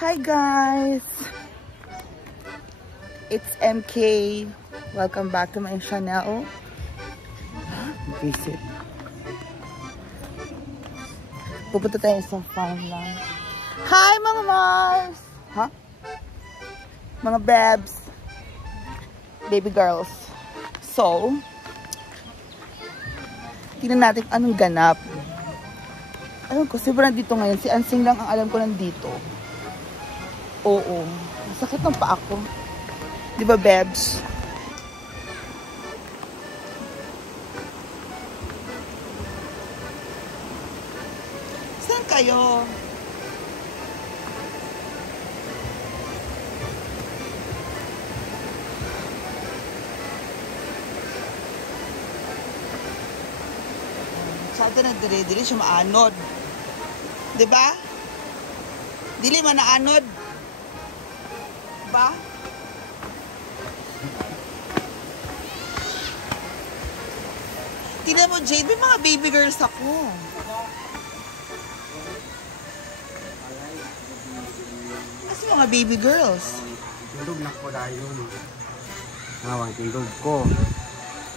Hi guys! It's MK. Welcome back to my channel. Visit. Pupunta tayo sa farm lang. Hi mga Mars! Ha? Mga babs. Baby girls. So, tingnan natin anong ganap. Alam ko, sobrang dito ngayon. Si Ansing lang ang alam ko nandito. Oo. Sakit ng paa ko. Di ba, babs? Saan kayo? Sada na dire-dire siya maanod. Diba? Dili man naanod. Ba? Tingnan mo, Jade, may mga baby girls ako. Kasi mga baby girls. Tindog na ko dahil yun. Nawang tindog ko.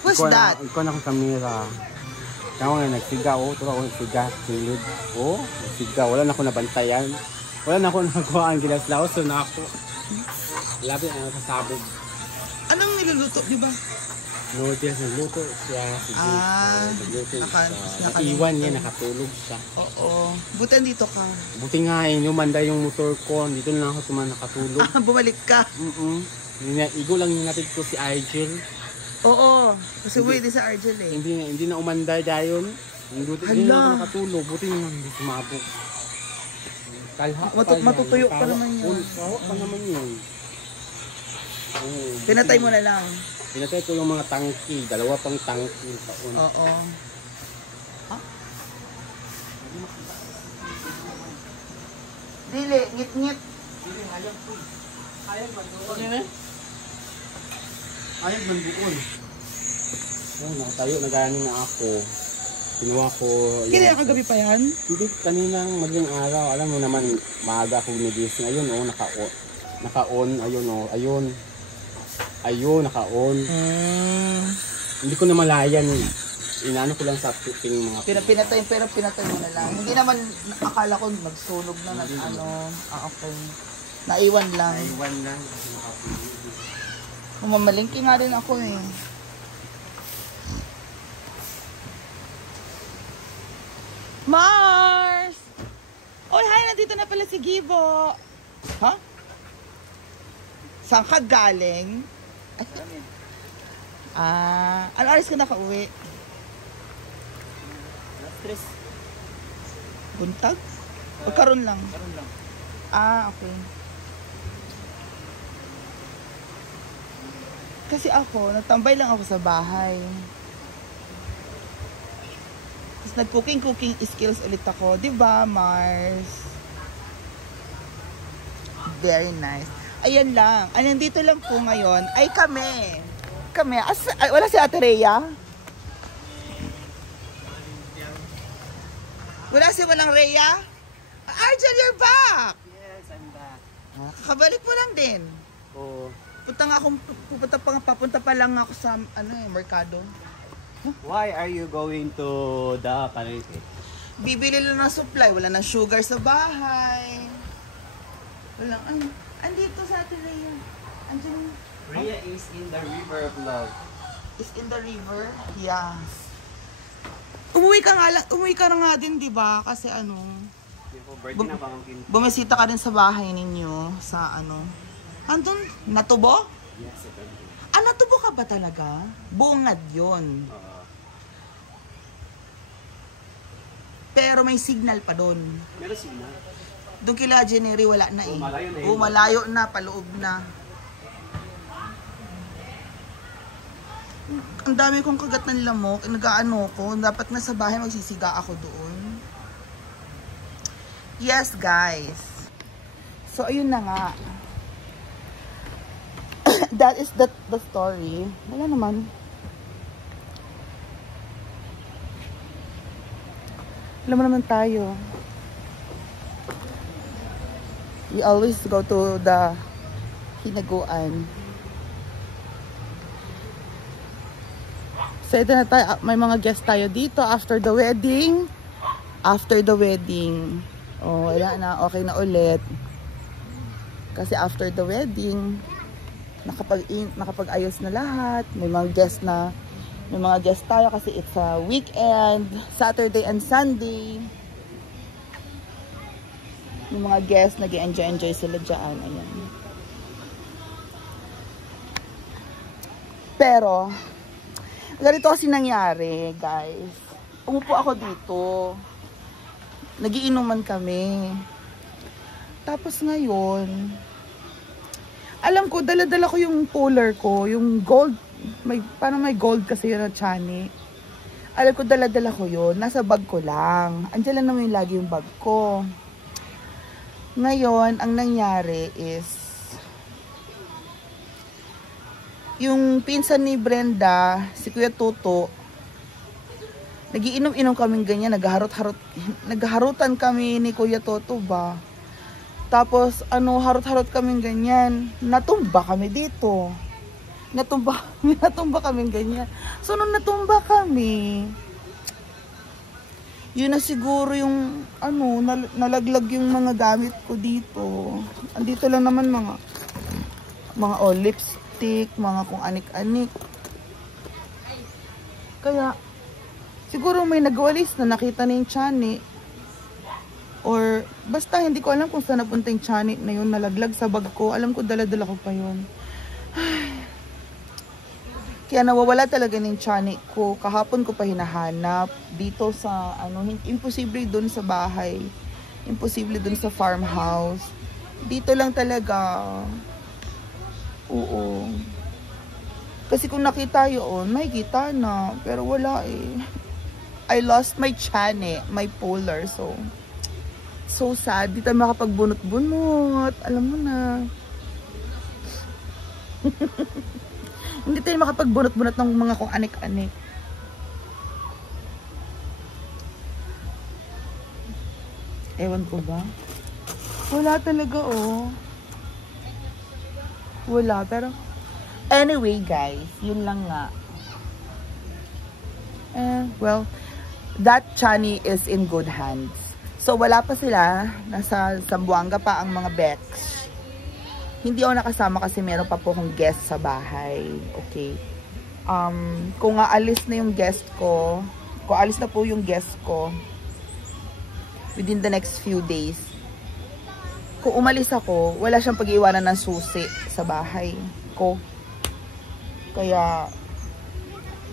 What's that? Ikaw na akong kamera. Tama nga, nagsiga o. Ito ako nagsiga. Silid. O, nagsiga. Wala na ako nabantayan. Wala na ako nagawa ang gilaslaw. So na ako. Labi na kasabog. Anong niluluto, di ba? Noodles, nagluto siya. Naiwan niya, nakatulog siya. Oo. Buti dito ka. Buti nga, inumanda yung motor ko. Dito na ako tuman nakatulog. Bumalik ka. Igo lang yung natid ko si Argel. Oo. Kasi pwede sa Argel eh. Hindi na umanda dayon. Hindi na ako nakatulog. Buti nga hindi sumabog. Matutuyo pa naman yun. Oo, pa naman yun. Pinatay mo na lang. Pinatay ko yung mga tangki. Dalawa pang tangki. Oo. Ha? Dili, ngit-ngit. Dili, hayag po. Hayag magbuon. Ano yun? Hayag magbuon. Nakatayo na gani nga ako. Kinuha ko. Kaya kagabi pa yan? Hindi, kaninang maging araw. Alam mo naman, maaga ako gumigising. Ayun o, naka-on. Ayun o, ayun. Ayun, naka-on. Hindi ko na malayan. Inaano ko lang sa ping mga... Pinatay mo na lang. Hindi naman, akala ko magsunog na okay. Naiwan lang. Naiwan lang. Mamalingki nga rin ako eh. Mars! Oy, hi! Nandito na pala si Gibo. Ha? Saan ka galing? Ano oras ka nakauwi? Stress. Buntag? O karon lang? Karon lang. Okay. Kasi ako, natambay lang ako sa bahay. Tapos nag-cooking skills ulit ako. Diba, Mars? Very nice. Ayan lang. Nandito lang po ngayon ay kami. Wala si Ate Rhea? Wala si Walang Rhea? Argel, you're back! Yes, I'm back. Kakabalik mo lang din. Oo. Papunta pa lang ako sa merkado. Why are you going to the Palengke? Bibili lang ng supply. Wala nang sugar sa bahay. Andito sa Ate Rhea. Andiyan. Rhea is in the river of love. Is in the river? Yeah. Umuwi ka na nga din, di ba? Kasi Birthday na pamangkin. bumisita ka din sa bahay ninyo. Sa andun, Natubo? Yes, ito. Natubo ka ba talaga? Bungad yun. Pero may signal pa doon. Meron signal. Doon kila January wala na eh. Malayo na yun. Malayo na, paloob na. Ang dami kong kagat ng lamok. Nag-aano ko. Dapat na sa bahay magsisiga ako doon. Yes, guys. So, ayun na nga. That is the story. Wala naman. Alam mo naman tayo. We always go to the hinaguan. So, ito na tayo. May mga guest tayo dito after the wedding. After the wedding. Oh, wala na. Okay na ulit. Kasi after the wedding, nakapag-ayos na lahat. May mga guest tayo kasi it's a weekend. Saturday and Sunday. Yung mga guests, nag-enjoy sila dyan. Ayan. Pero, ganito kasi nangyari, guys. Umupo ako dito. Nagiinuman kami. Tapos ngayon, alam ko, dala-dala ko yung puller ko, yung gold. Parang may gold kasi yun na chani. Alam ko, dala-dala ko yun. Nasa bag ko lang. Andiyan lang naman lagi yung bag ko. Ngayon, ang nangyari is, yung pinsan ni Brenda, si Kuya Toto, nagiinom-inom kaming ganyan, naghaharutan kami ni Kuya Toto ba. Tapos, harot-harot kaming ganyan, natumba kami dito. Natumba kaming ganyan. So, nung natumba kami, yun na siguro yung, nalaglag yung mga gamit ko dito. Andito lang naman mga lipstick, mga kung anik-anik. Kaya, siguro may nagwalis na nakita na yung chani. Or, basta hindi ko alam kung saan napunta yung chani na yun, nalaglag sa bag ko. Alam ko, dala-dala ko pa yun. Kaya nawawala talaga ng chani ko. Kahapon ko pa hinahanap dito sa imposible dun sa bahay. Imposible dun sa farmhouse. Dito lang talaga. Oo. Kasi kung nakita yun, may kita na. Pero wala eh. I lost my chani, my puller. So sad. Di tayo makapagbunot-bunot. Alam mo na. Hindi tayo makapagbunot-bunot ng mga kung anik-anik. Ewan ko ba? Wala talaga, oh. Wala, pero anyway, guys, yun lang nga. Well, that chani is in good hands. So, wala pa sila. Nasa Zamboanga pa ang mga Bex. Hindi ako nakasama kasi meron pa po akong guest sa bahay. Okay. Kung aalis na yung guest ko, kung alis na po yung guest ko, within the next few days, kung umalis ako, wala siyang pag-iwanan ng susi sa bahay ko. Kaya,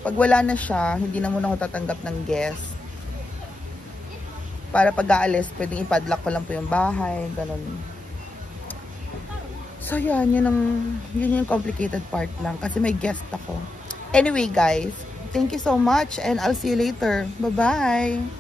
pag wala na siya, hindi na muna ako tatanggap ng guest. Para pag aalis, pwedeng ipadlock ko lang po yung bahay, ganun. So, yun yung complicated part lang. Kasi may guest ako. Anyway, guys, thank you so much and I'll see you later. Bye-bye!